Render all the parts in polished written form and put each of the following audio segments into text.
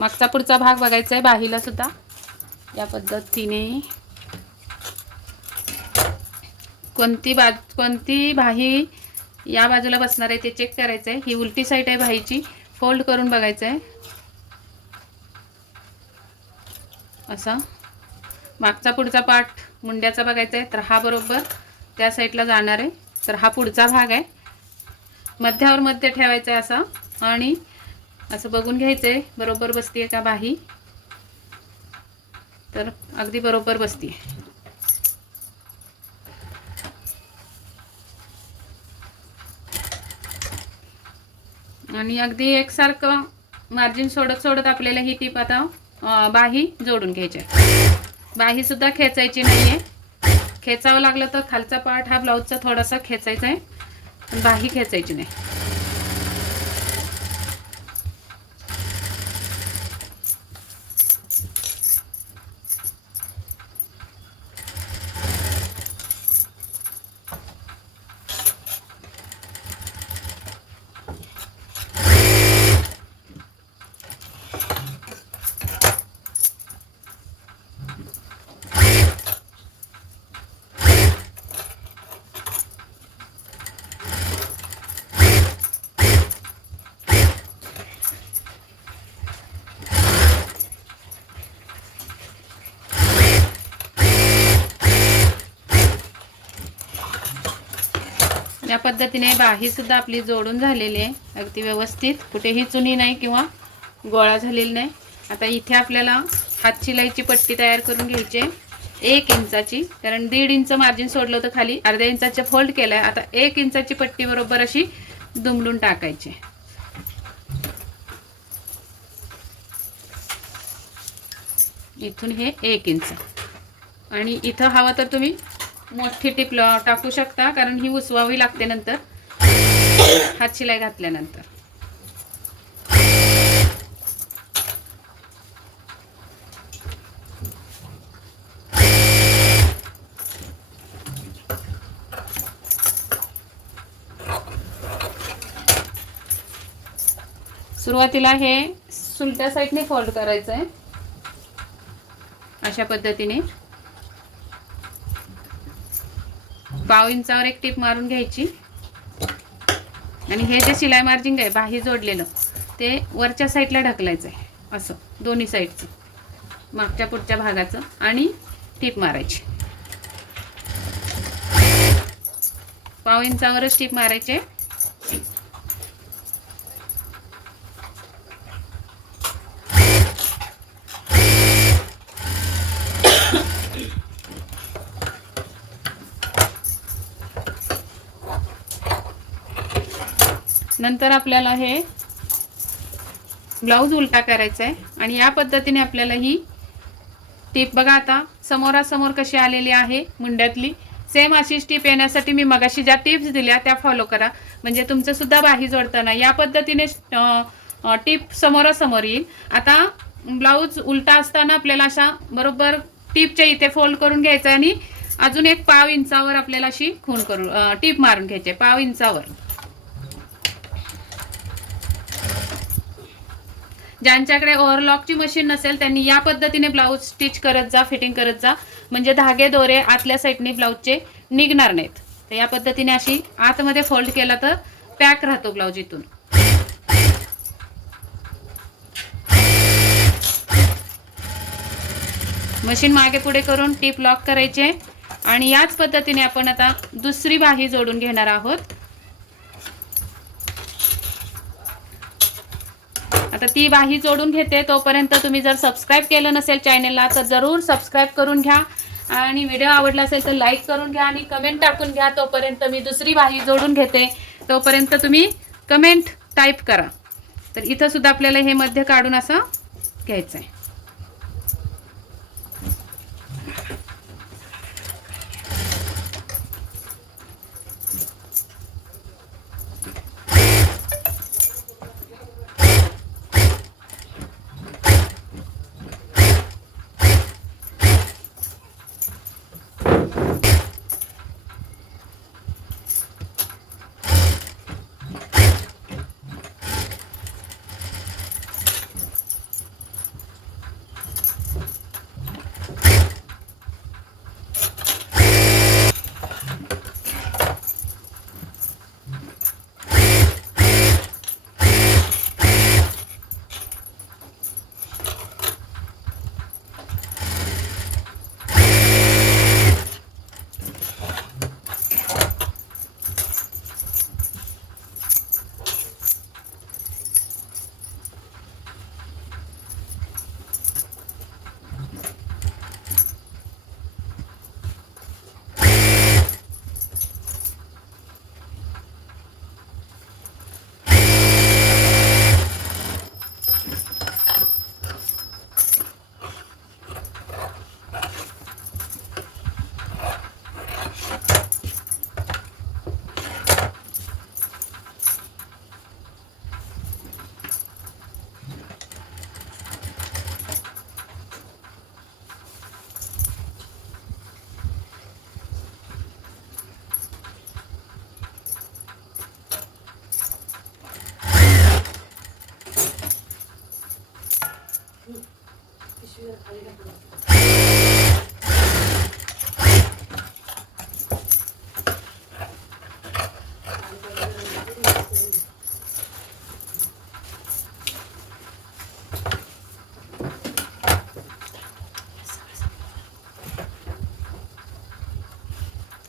मागचा पुढचा भाग बघायचा आहे बाहीला सुद्धा या पद्धतीने. कोणती बाही या बाजूला बसणार आहे ते चेक करायचं आहे. ही उलटी साईड आहे बाहीची, फोल्ड करून बघायचं आहे. असा मागचा पुढचा पार्ट मुंड्याचा बघायचा आहे, तर हा बरोबर त्या साईडला जाणार आहे. तर हा पुढचा भाग आहे, मध्यावर मध्य ठेवायचा आहे असा आणि असं बघून घ्यायचं आहे बरोबर बसते का बाही. तर अगदी बरोबर बसते. आणि अगदी एकसारखं मार्जिन सोडत सोडत आपल्याला ही टीप आता बाही जोडून घ्यायची आहे. बाही सुद्धा खेचायची नाही आहे. खेचावं लागलं तर खालचा पार्ट हा ब्लाऊजचा थोडासा खेचायचा आहे, पण बाही खेचायची नाही. या पद्धतीने बाही सुद्धा आपली जोडून झालेली आहे अगदी व्यवस्थित, कुठेही चुनी नाही किंवा गोळा झालेली नाही. आता इथे आपल्याला हात शिलाईची पट्टी तयार करून घ्यायची आहे 1 इंचाची, कारण 1.5 इंच मार्जिन सोडलं होतं खाली, अर्ध्या इंचाचे फोल्ड केलाय. आता 1 इंचाची पट्टी बरोबर अशी दुमडून टाकायची. इथून हे 1 इंच आणि इथं हवं तर तुम्ही मोठी टिप टाकू शकता, कारण ही उसवावी लागते नंतर हात शिलाई घातल्यानंतर. सुरुवातीला हे सुलट्या साईडने फोल्ड करायचं आहे अशा पद्धतीने. 1/2 इंचावर एक टिप मारून घ्यायची आणि हे जे शिलाई मार्जिंग आहे बाही जोडलेलं ते वरच्या साईडला ढकलायचं आहे असं, दोन्ही साईडचं मागच्या पुढच्या भागाचं, आणि टिप मारायची. 1/2 इंचावरच टिप मारायचे. नंतर आपल्याला हे ब्लाऊज उलटा करायचा आहे आणि या पद्धतीने आपल्याला ही टीप बघा आता समोरासमोर कशी आलेली आहे मुंड्यातली, सेम अशीच टीप येण्यासाठी मी मगाशी ज्या टिप्स दिल्या त्या फॉलो करा, म्हणजे तुमचं सुद्धा बाही जोडताना या पद्धतीने टीप समोरासमोर येईल. आता ब्लाऊज उलटा असताना आपल्याला अशा बरोबर टीपच्या इथे फोल्ड करून घ्यायचा आणि अजून एक 1/2 इंचावर आपल्याला अशी खूण करून टीप मारून घ्यायची 1/2 इंचावर. ज्यांच्याकडे ओव्हरलॉकची मशीन नसेल त्यांनी या पद्धतीने ब्लाऊज स्टिच करत जा, फिटिंग करत जा, म्हणजे धागे दोरे आतल्या साईडने ब्लाऊजचे निघणार नाहीत. तर या पद्धतीने अशी आतमध्ये फोल्ड केला तर पॅक राहतो ब्लाऊज. इथून मशीन मागे पुढे करून टीप लॉक करायचे आणि याच पद्धतीने आपण आता दुसरी बाही जोडून घेणार आहोत. आता ती बाही जोडून घेते, तोपर्यंत तुम्ही जर सबस्क्राईब केलं नसेल चॅनलला तर जरूर सबस्क्राईब करून घ्या आणि व्हिडिओ आवडला असेल तर लाईक करून घ्या आणि कमेंट टाकून घ्या. तोपर्यंत मी दुसरी बाही जोडून घेते, तोपर्यंत तुम्ही कमेंट टाईप करा. तर इथं सुद्धा आपल्याला हे मध्य काढून असं घ्यायचं आहे.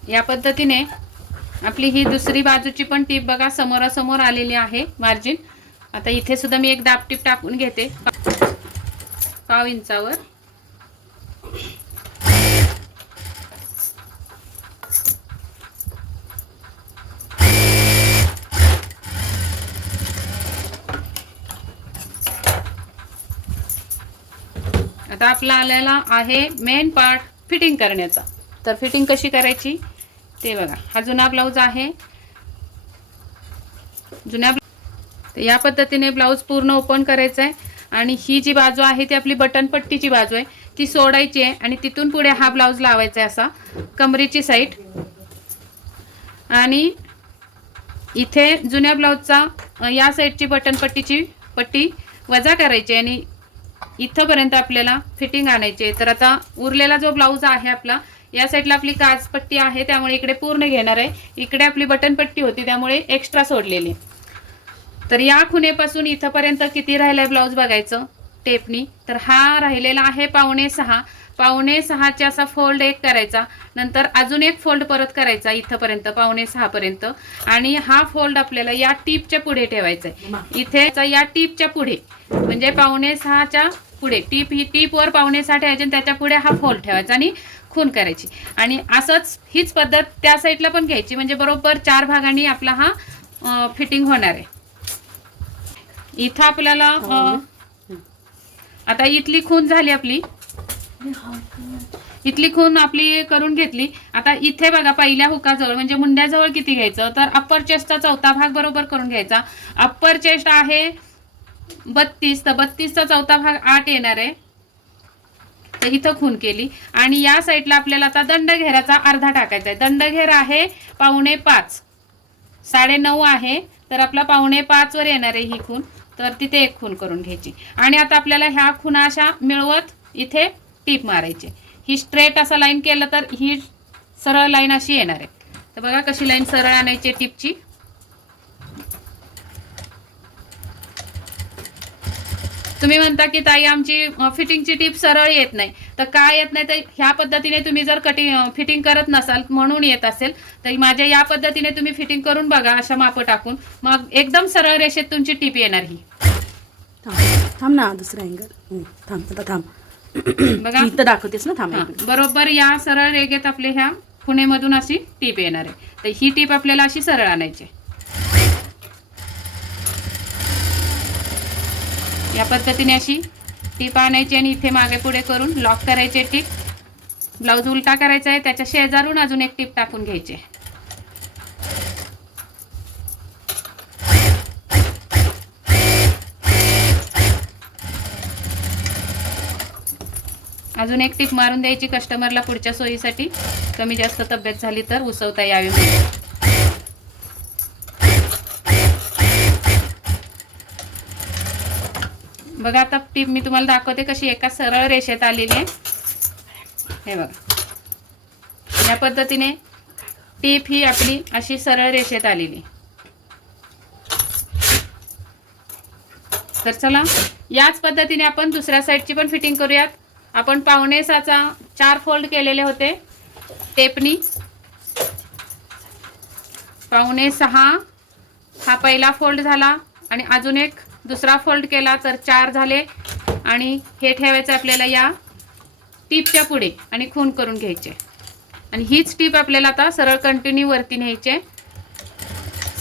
या पद्धतीने आपली ही दुसरी बाजूची पण टीप बघा समोरासमोर आलेली आहे मार्जिन. आता इथे सुद्धा मी एक दाब टीप टाकून घेते 1/2 इंचावर. आता आपला आलेला आहे मेन पार्ट फिटिंग करण्याचा. तर फिटिंग कशी करायची ते बघा. हा जुना ब्लाऊज आहे. तर या पद्धतीने ब्लाऊज पूर्ण ओपन करायचा आहे आणि ही जी बाजू आहे ती आपली बटन पट्टीची बाजू आहे ती सोडायची आहे आणि तिथून पुढे हा ब्लाऊज लावायचा आहे असा कमरेची साईड. आणि इथे जुन्या ब्लाऊजचा या साईडची बटन पट्टीची पट्टी वजा करायची आणि इथंपर्यंत आपल्याला फिटिंग आणायची आहे. तर आता उरलेला जो ब्लाऊज आहे आपला या साईडला आपली काच पट्टी आहे त्यामुळे इकडे पूर्ण घेणार आहे. इकडे आपली बटन पट्टी होती त्यामुळे एक्स्ट्रा सोडलेली. तर या खुणेपासून इथंपर्यंत किती राहिलाय ब्लाऊज बघायचं टेपनी. तर हा राहिलेला आहे 5.5. 5.5चा असा फोल्ड एक करायचा. नंतर अजून एक फोल्ड परत करायचा इथंपर्यंत 5.5 पर्यंत. आणि हा फोल्ड आपल्याला या टीपच्या पुढे ठेवायचा आहे. इथे या टीपच्या पुढे म्हणजे 5.5च्या पुढे टीप ही टीपवर 5.5 ठेवायची आणि त्याच्या पुढे हा फोल्ड ठेवायचा आणि खून करायची. आणि असंच हीच पद्धत त्या साईडला पण घ्यायची म्हणजे बरोबर 4 भागांनी आपला हा फिटिंग होणार आहे. इथं आपल्याला आता इथली खून झाली आपली. इथली खून आपली करून घेतली. आता इथे बघा पहिल्या हुकाजवळ म्हणजे मुंड्याजवळ किती घ्यायचं तर अप्पर चेस्टचा चौथा भाग बरोबर करून घ्यायचा. अप्पर चेस्ट आहे 32 तर 32चा चौथा भाग 8 येणार आहे. तर इथं खून केली आणि या साईडला आपल्याला आता दंडघेराचा अर्धा टाकायचा आहे. दंडघेर आहे 5.5 9.5 आहे तर आपला 5.5 वर येणार आहे ही खून. तर तिथे एक खून करून घ्यायची आणि आता आपल्याला ह्या खुणा अशा मिळवत इथे टीप मारायची. ही स्ट्रेट असा लाईन केलं तर ही सरळ लाईन अशी येणार आहे. तर बघा कशी लाईन सरळ आणायची टीपची. तुम्ही म्हणता की ताई आमची फिटिंगची टीप सरळ येत नाही. तर काय येत नाही तर ह्या पद्धतीने तुम्ही जर फिटिंग करत नसाल म्हणून येत असेल तर माझ्या या पद्धतीने तुम्ही फिटिंग करून बघा अशा माप टाकून मग एकदम सरळ रेषेत तुमची टीप येणार. ही थांब ना दुसरा अँगल थांब बघा इथं दाखवतेस ना. थांब बरोबर या सरळ रेगेत आपले ह्या खुणेमधून अशी टीप येणार आहे. तर ही टीप आपल्याला अशी सरळ आणायची. या पद्धतीने अशी टीप आणायची आणि इथे मागे पुढे करून लॉक करायचे टीप. ब्लाऊज उलटा करायचा आहे त्याच्या शेजारून अजून एक टीप टाकून घ्यायची. अजून एक टीप मारून द्यायची कस्टमरला पुढच्या सोयीसाठी कमी जास्त तब्येत झाली तर उसवता यावी म्हणून. बघा आता टीप मी तुम्हाला दाखवते कशी एका सरळ रेषेत आलेली आहे. हे बघा या पद्धतीने टीप ही आपली अशी सरळ रेषेत आलेली. तर चला याच पद्धतीने आपण दुसऱ्या साईडची पण फिटिंग करूयात. आपण 5.5चा 4 फोल्ड केलेले होते टेपनी. 5.5 हा पहिला फोल्ड झाला आणि अजून एक दुसरा फोल्ड केला तर 4 झाले. आणि हे ठेवायचं आपल्याला या टीपच्या पुढे आणि खून करून घ्यायचे. आणि हीच टीप आपल्याला आता सरळ कंटिन्यू वरती न्यायचे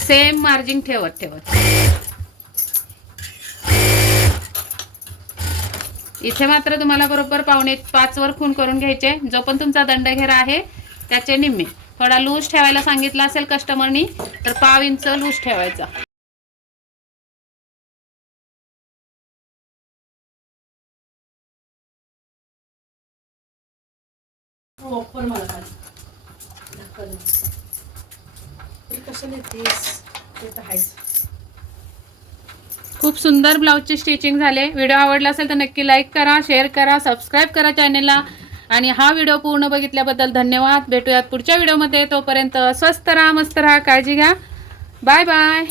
सेम मार्जिन ठेवत ठेवत. इथे मात्र तुम्हाला बरोबर 5.5 वर खून करून घ्यायचे. जो पण तुमचा दंडघेरा आहे त्याचे निम्मे. थोडा लूज ठेवायला सांगितलं असेल कस्टमरनी तर 1/2 इंच लूज ठेवायचा. खूप सुंदर ब्लाऊजची स्टिचिंग झाले. व्हिडिओ आवडला असेल तर नक्की लाईक करा, शेअर करा, सबस्क्राईब करा चॅनलला. आणि हा व्हिडिओ पूर्ण बघितल्याबद्दल धन्यवाद. भेटूयात पुढच्या व्हिडिओमध्ये. तोपर्यंत स्वस्त राहा, मस्त राहा, काळजी घ्या. Bye bye.